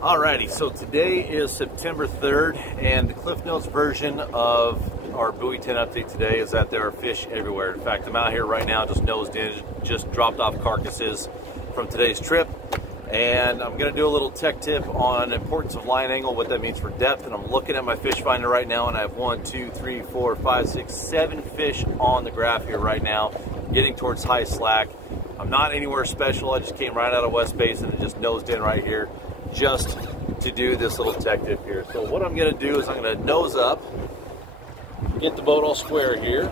Alrighty, so today is September 3rd, and the Cliff Notes version of our buoy 10 update today is that there are fish everywhere. In fact, I'm out here right now, just nosed in, just dropped off carcasses from today's trip, and I'm going to do a little tech tip on importance of line angle, what that means for depth. And I'm looking at my fish finder right now, and I have 1, 2, 3, 4, 5, 6, 7 fish on the graph here right now, getting towards high slack. I'm not anywhere special. I just came right out of West Basin and just nosed in right here, just to do this little tech tip here. So what I'm going to do is I'm going to nose up, get the boat all square here,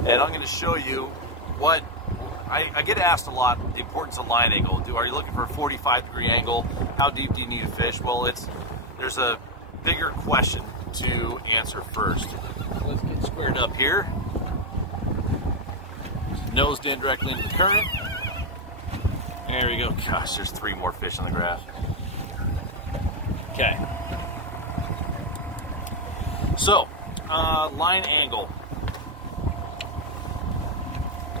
and I'm going to show you what I get asked a lot, the importance of line angle. Are you looking for a 45-degree angle? How deep do you need to fish? Well, there's a bigger question to answer first. Let's get squared up here. Nosed in directly into the current. There we go. Gosh, there's 3 more fish on the graph. Okay. So, line angle.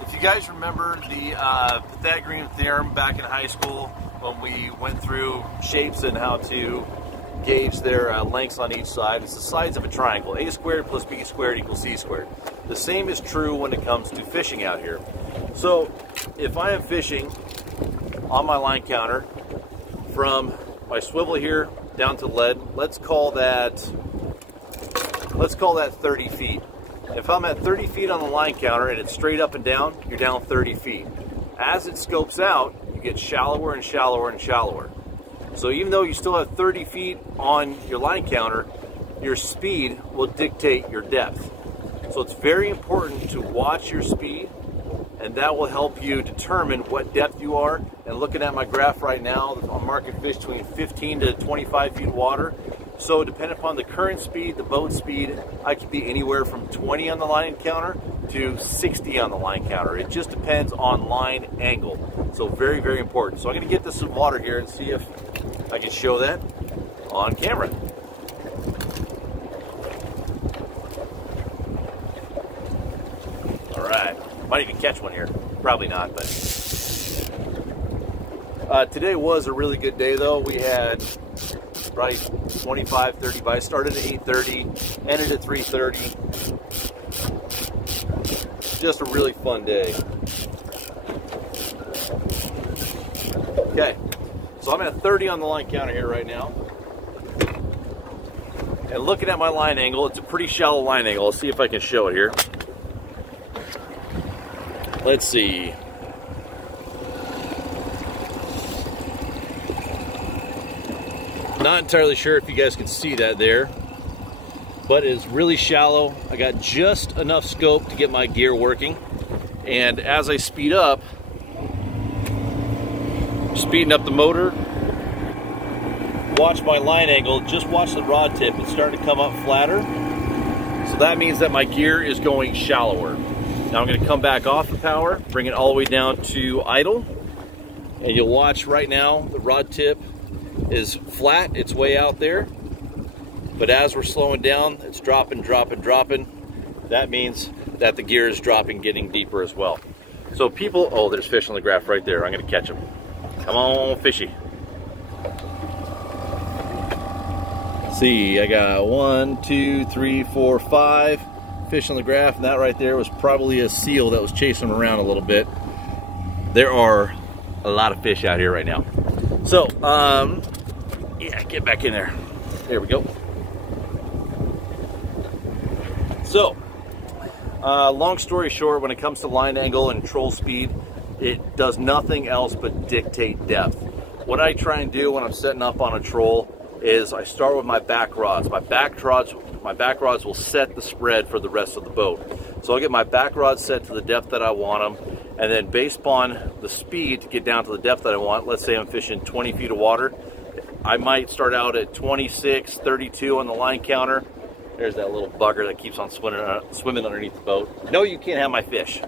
If you guys remember the Pythagorean theorem back in high school when we went through shapes and how to gauge their lengths on each side, it's the sides of a triangle. A squared plus B squared equals C squared. The same is true when it comes to fishing out here. So, if I am fishing on my line counter from my swivel here down to lead, let's call that 30 feet. If I'm at 30 feet on the line counter and it's straight up and down, you're down 30 feet. As it scopes out, you get shallower and shallower and shallower. So even though you still have 30 feet on your line counter, your speed will dictate your depth. So it's very important to watch your speed, and that will help you determine what depth you are. And looking at my graph right now, I'm marking fish between 15 to 25 feet of water. So depending upon the current speed, the boat speed, I could be anywhere from 20 on the line counter to 60 on the line counter. It just depends on line angle. So very, very important. So I'm going to get this some water here and see if I can show that on camera. All right, might even catch one here. Probably not, but today was a really good day though. We had probably 25, 30 bites. Started at 8:30, ended at 3:30. Just a really fun day. Okay, so I'm at 30 on the line counter here right now. And looking at my line angle, it's a pretty shallow line angle. Let's see if I can show it here. Let's see. Not entirely sure if you guys can see that there, but it's really shallow. I got just enough scope to get my gear working, and as I speed up, speeding up the motor, watch my line angle, just watch the rod tip. It's starting to come up flatter, so that means that my gear is going shallower. Now I'm going to come back off the power, bring it all the way down to idle, and you'll watch right now the rod tip is flat, it's way out there, but as we're slowing down, it's dropping, dropping, dropping. That means that the gear is dropping, getting deeper as well. So people, oh, there's fish on the graph right there. I'm going to catch them. Come on, fishy. Let's see, I got 1, 2, 3, 4, 5 fish on the graph, and that right there was probably a seal that was chasing them around a little bit. There are a lot of fish out here right now. So, yeah, get back in there. There we go. So, long story short, when it comes to line angle and troll speed, it does nothing else but dictate depth. What I try and do when I'm setting up on a troll is I start with my back rods. My back rods will set the spread for the rest of the boat. So I'll get my back rods set to the depth that I want them, and then based upon the speed to get down to the depth that I want, let's say I'm fishing 20 feet of water, I might start out at 26, 32 on the line counter. There's that little bugger that keeps on swimming underneath the boat. No, you can't have my fish.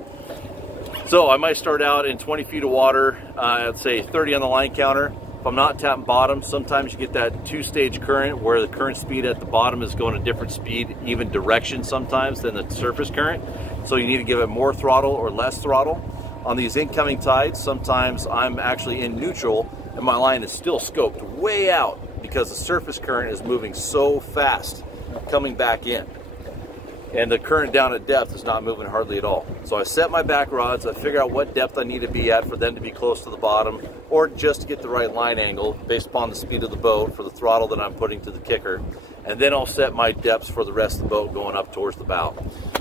So I might start out in 20 feet of water, let's say 30 on the line counter. If I'm not tapping bottom, sometimes you get that 2-stage current where the current speed at the bottom is going a different speed, even direction sometimes, than the surface current. So you need to give it more throttle or less throttle. On these incoming tides, sometimes I'm actually in neutral and my line is still scoped way out because the surface current is moving so fast coming back in. And the current down at depth is not moving hardly at all. So I set my back rods, I figure out what depth I need to be at for them to be close to the bottom, or just to get the right line angle based upon the speed of the boat for the throttle that I'm putting to the kicker. And then I'll set my depths for the rest of the boat going up towards the bow.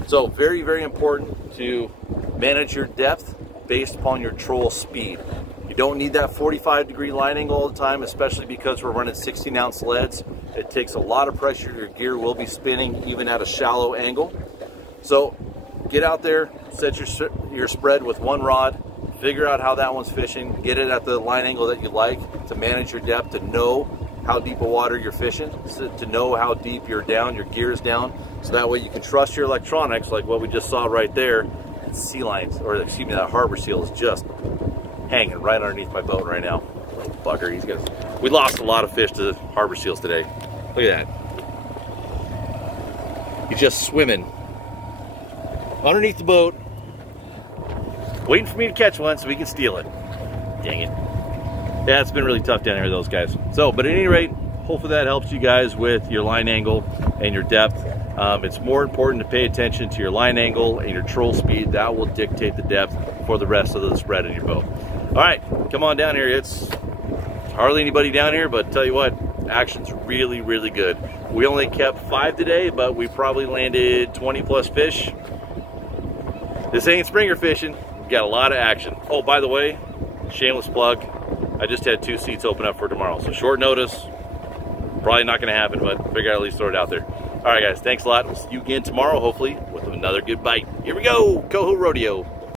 So very, very important to manage your depth based upon your troll speed. You don't need that 45-degree line angle all the time, especially because we're running 16-ounce leads. It takes a lot of pressure. Your gear will be spinning even at a shallow angle. So get out there, set your spread with one rod, figure out how that one's fishing, get it at the line angle that you like to manage your depth, to know how deep of water you're fishing, to know how deep you're down, your gear is down, so that way you can trust your electronics like what we just saw right there. And sea lines, or excuse me, that harbor seal is just hanging right underneath my boat right now. Little bugger, we lost a lot of fish to harbor seals today. Look at that. He's just swimming underneath the boat, waiting for me to catch one so we can steal it. Dang it. Yeah, it's been really tough down here, those guys. So, but at any rate, hopefully that helps you guys with your line angle and your depth. It's more important to pay attention to your line angle and your troll speed. That will dictate the depth for the rest of the spread in your boat. All right, come on down here. It's hardly anybody down here, but tell you what, action's really, really good. We only kept 5 today, but we probably landed 20 plus fish. This ain't springer fishing. We got a lot of action. Oh, by the way, shameless plug, I just had 2 seats open up for tomorrow. So short notice, probably not gonna happen, but figure I'd at least throw it out there. All right, guys, thanks a lot. We'll see you again tomorrow, hopefully, with another good bite. Here we go, Coho Rodeo.